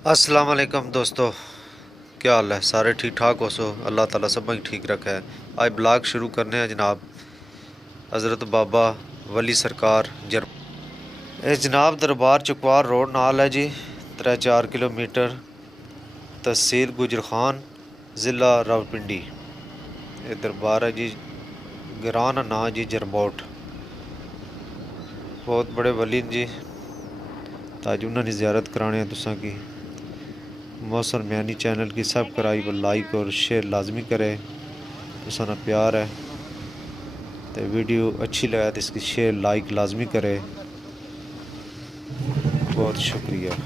अस्सलाम वालेकुम दोस्तों। क्या हाल है? सारे ठीक ठाक हो? सो अल्लाह ताला सब ठीक रखा है। आज ब्लॉग शुरू करने हैं जनाब। हज़रत बाबा वली सरकार जनाब दरबार चकवार रोड नाल है जी। 3-4 किलोमीटर, तहसील गुजर खान, ज़िला रावलपिंडी। ये दरबार है जी। ग्रां दा नां जी जरमोट। बहुत बड़े वली न जी। ताज उन्होंने ज़ियारत कराने तुसा की। मौसर म्यानी चैनल की सब्सक्राइब, लाइक और शेयर लाजमी करें। तुसा ना प्यार है तो वीडियो अच्छी लगे तो इसकी शेयर लाइक लाजमी करें। बहुत शुक्रिया।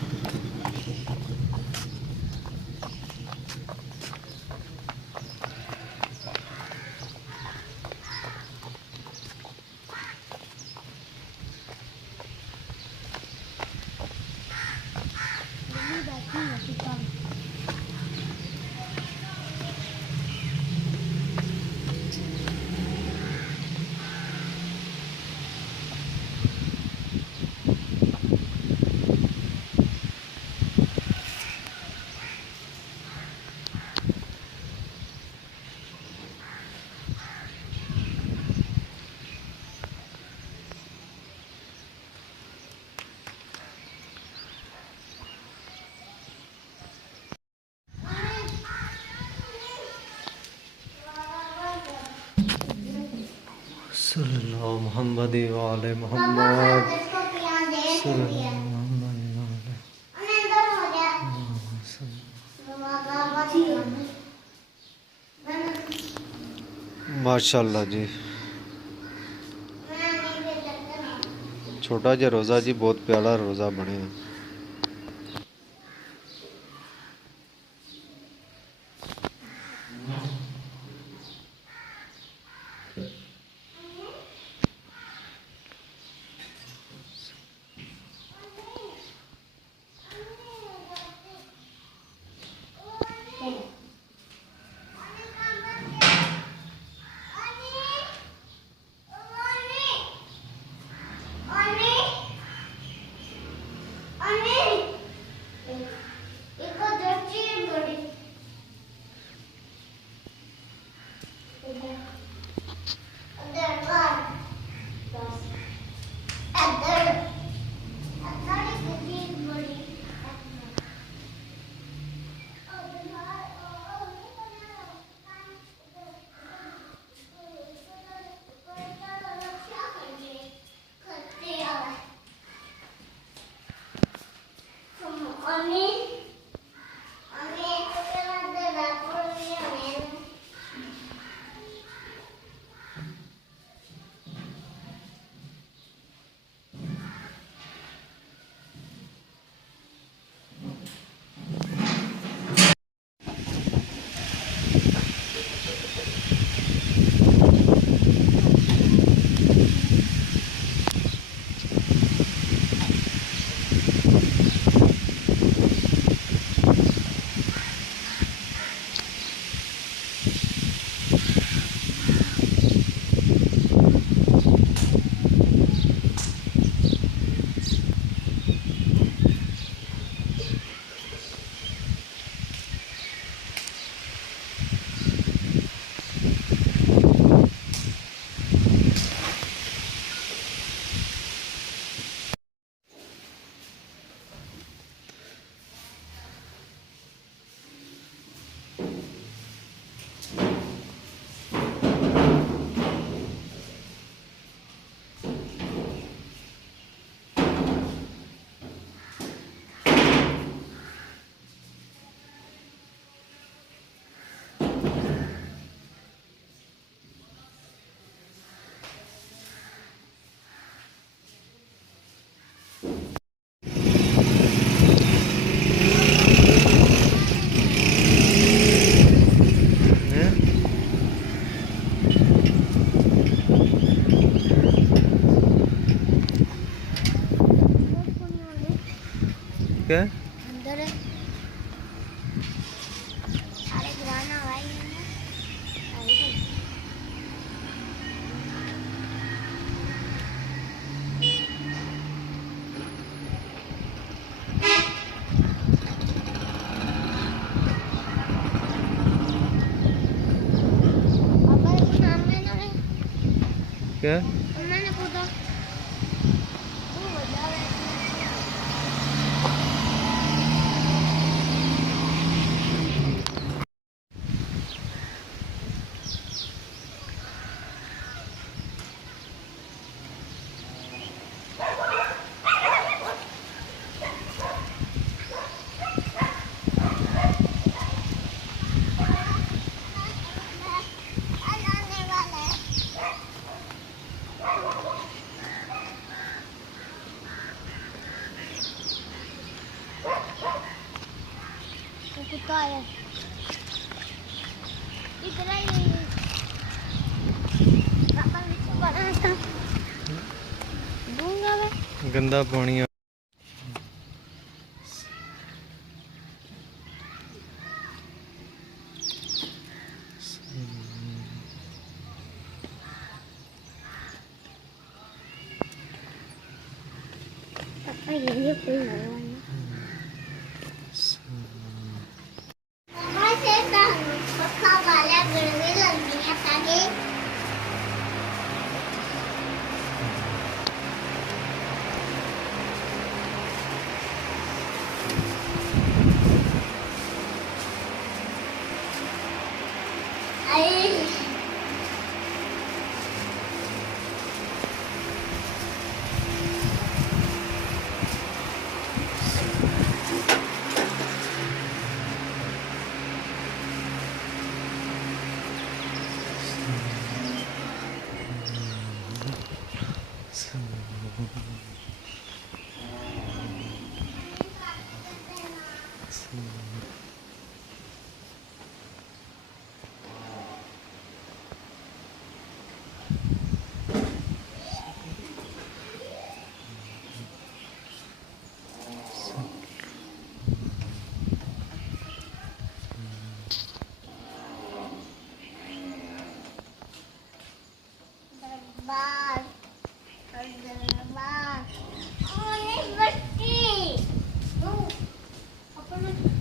सल्लल्लाहु मोहम्मद वाले मोहम्मद। माशाल्लाह जी। छोटा जा रोज़ा जी, बहुत प्यारा रोज़ा बने। क्या अंदर है सारे पुराना भाई है ना क्या मैंने पूछा वो बजा रहा है। आने वाला है। वो कुत्ता है इधर ही पापा ने बना था दूंगा मैं गंदा पानी आ पापा ये कोई लगवाना मम्मा से पक्का वाला गड़वे लग गया था के अरे दरबार दरबार ओए बच्ची अपन